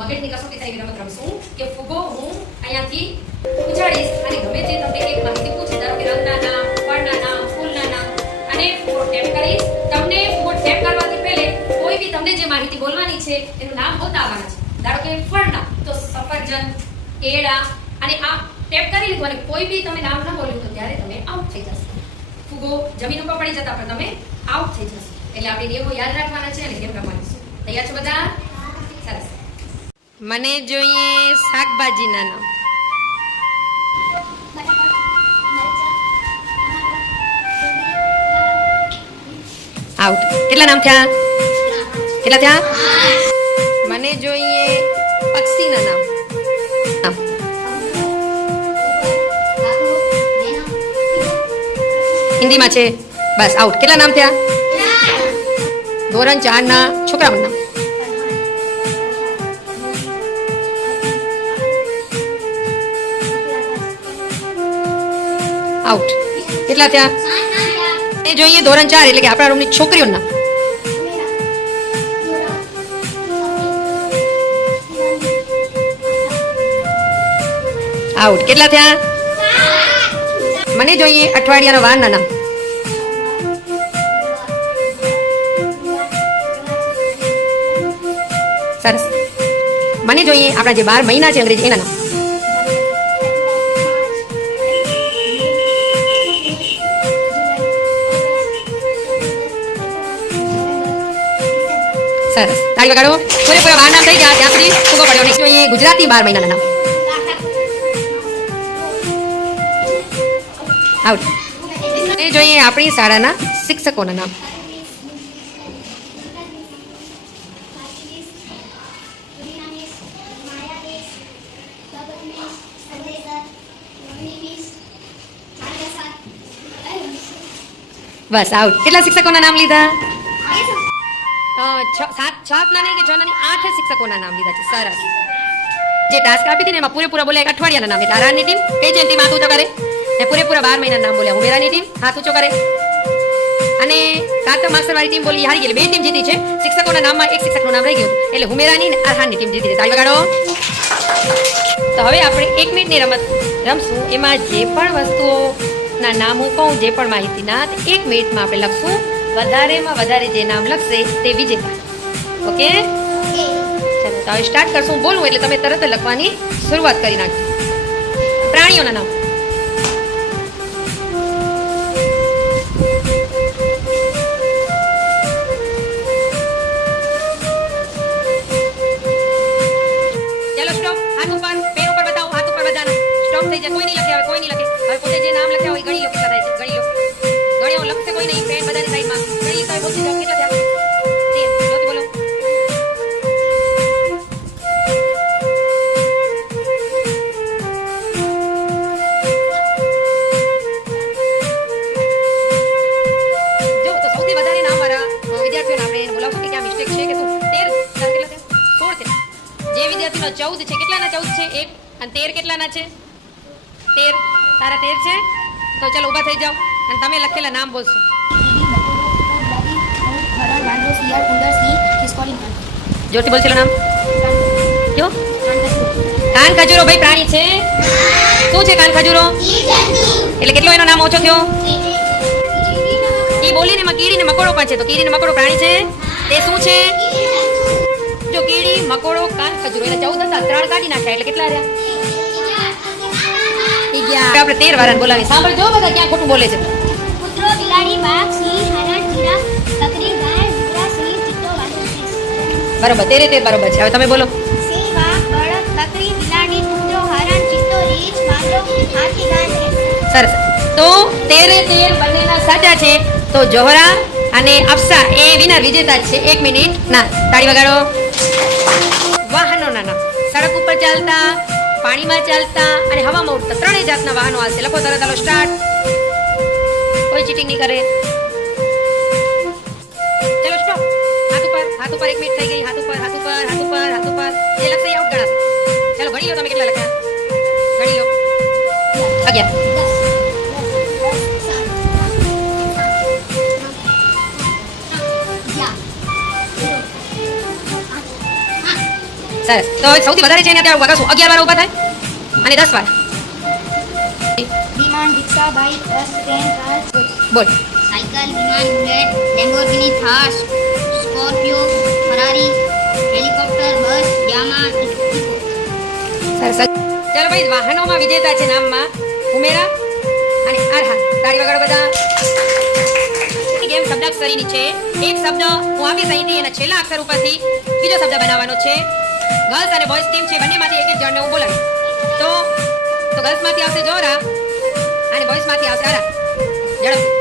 મગજની કસોટી થઈ રમત રમશું કે ફુગો, હું અહીંયાથી પૂછાડીશ અને ગમે તે તમને એક માહિતી પૂછે, ધારો કે રંગના નામ ફળના નામ, ફૂલના નામ, અને ફૂગો ટેપ કરીશ. તમને ફૂગો ટેપ કરવાથી પહેલે કોઈ બી તમને જે માહિતી બોલવાની છે, એનું નામ બતાવવાના છે. ધારો કે ફળના, તો સફરજન, કેળા, અને આ ટેપ કરી લીધું, અને કોઈ બી તમે નામ ના બોલ્યું તો ત્યારે તમે આઉટ થઈ જશે. ફુગો જમીન ઉપર પડી જતા પણ તમે આઉટ થઈ જશે. એટલે આપણે નિયમો યાદ રાખવાના છે અને કેમ રમવાની છે? તૈયાર છો બધા? સરસ. મને જોઈએ શાકભાજીના નામ. આઉટ કેટલા નામ થયા? કેટલા થયા? મને જોઈએ પક્ષીના નામ. હિન્દીમાં છે. બસ આઉટ કેટલા નામ થયા? ધોરણ ચારના છોકરાઓના નામ. આઉટ કેટલા થયા? એ જોઈએ, ધોરણ ચાર એટલે કે આપણા રૂમની છોકરીઓના. આઉટ કેટલા થયા? મને જોઈએ, અઠવાડિયાનો વાર, નાના. સરસ. મને જોઈએ, આપણા જે બાર મહિના છે અંગ્રેજી એના નામ સરસ તાળી વગાડો. પૂરેપૂરા બાર નામ થઈ ગયા. ત્યાં સુધી ફૂગો પડ્યો નહીં. જોઈએ ગુજરાતી બાર મહિનાના નામ? આઉટ એ જોઈએ આપણી શાળાના શિક્ષકોના નામ. બસ આઉટ કેટલા શિક્ષકોના નામ લીધા? સાત સાત ના નહીં કે છ ના નહીં, આઠ શિક્ષકોના નામ લીધા છે. સરસ જે ટાસ્ક આપી હતી ને એમાં પૂરેપૂરા બોલ્યા એક અઠવાડિયાના નામ તારાની ટીમ છે ટીમ હાથ ઊંચો કરે? ને પૂરેપૂરા બાર મહિના નામ બોલ્યા. ઉમેરાની ટીમ હાથ ઊંચો કરે. અને કાતર માસ્ટર વાળી ટીમ બોલી હારી ગઈ બે ટીમ જીતી છે. શિક્ષકોના નામમાં એક શિક્ષકનું નામ રહી ગયું એટલે હુમેરાની અને અરહાનની ટીમ જીતી છે. તાળી વગાડો. તો હવે આપણે એક મિનિટની રમત રમશું. એમાં જે પણ વસ્તુઓના નામ હું કહું, જે પણ માહિતીના એક મિનિટમાં આપણે લખશું. વધારેમાં વધારે જે નામ લખશે તે વિજેતા ઓકે? ચાલો તો હવે સ્ટાર્ટ કરશું. બોલું એટલે તમે તરત લખવાની શરૂઆત કરી નાખજો. પ્રાણીઓના નામ. હાથ ઉપર પેન ઉપર બતાવો. હાથ ઉપર બધાના. સ્ટોપ થઈ જાય. કોઈ નહીં લખે હવે કોઈ નહીં લખે. હવે પોતે જે નામ લખ્યા હોય ગણી લો થયા જે ચૌદ છે. કેટલાના ચૌદ છે? એક. અને તેર કેટલાના છે? તેર. તારા તેર છે? તો ચાલો ઊભા થઈ જાઓ. અને તમે લખેલા નામ બોલશો. જોરથી બોલશે નામ? કયો કાન ખજૂરો ભાઈ પ્રાણી છે. શું છે કાન ખજૂરો? એટલે કેટલો એનો નામ? ઓછો થયો? એ બોલીને એમાં કીડી ને મકોડો પણ છે. તો કીડી ને મકોડો પ્રાણી છે. તે શું છે? જો કીડી મકોડો કાન ખજૂરો એટલે ચૌદ હતા ત્રણ કાઢી નાખ્યા એટલે કેટલા રહ્યા? આપણે તેર વાળાને બોલાવી સાંભળજો બધા ક્યાં ખોટું બોલે છે. કૂતરો બિલાડી બાઘ સિંહ હરણ જીરાફ બકરી ગાય ઘોડા સિંહ ચિત્તો વાઘ બરોબર તેરે તેર બરોબર છે. હવે તમે બોલો. સિંહ વાઘ બળદ બકરી બિલાડી કૂતરો હરણ ચિત્તો રીંછ વાંદરો હાથી ગાય સરસ. તો તેરે તેર બંનેના સાચા છે. તો જોહરા અને અફસા એ વિના વિજેતા છે. એક મિનિટ. ના તાળી વગાડો. વાહનોના નામ સડક ઉપર ચાલતા, પાણીમાં ચાલતા અને હવામાં ઉડતા. ત્રણેય જાતના વાહનો આવશે લખો તરત ચાલો સ્ટાર્ટ કોઈ ચીટિંગ નહીં કરે. ચલો સ્ટોપ હાથ ઉપર હાથ ઉપર એક મિનિટ થઈ ગઈ. હાથ ઉપર હાથ ઉપર હાથ ઉપર હાથ ઉપર. જે લખશે, એ આઉટ ગણાશે. ચાલો ગણી લો તમે કેટલા લખ્યા? ગણી લો અગિયાર. સરસ તો સૌથી વધારે છે એને અત્યારે વગાડશું અગિયાર વાર ઊભા થાય? અને દસ વાર વિમાન rickshaw bike bus train car ball. Cycle વિમાન bullet Lamborghini Thar Scorpio Ferrari helicopter bus Yamaha સરસ ચાલો ભાઈ વાહનોમાં વિજેતા છે નામમાં ઉમેરા અને આરહા. તાળી વગાડો બધા. ગેમ શબ્દાક્ષરીની છે. એક શબ્દ હું આપીશ અહીંથી એના છેલ્લા અક્ષર ઉપરથી બીજો શબ્દ બનાવવાનો છે. ગર્લ્સ અને બોયઝ ટીમ છે, બંનેમાંથી એક એક જણને હું બોલાવીશ. તો તો ગર્લ્સમાંથી આવશે જોરા અને બોયઝમાંથી આવશે આરા ઝડપથી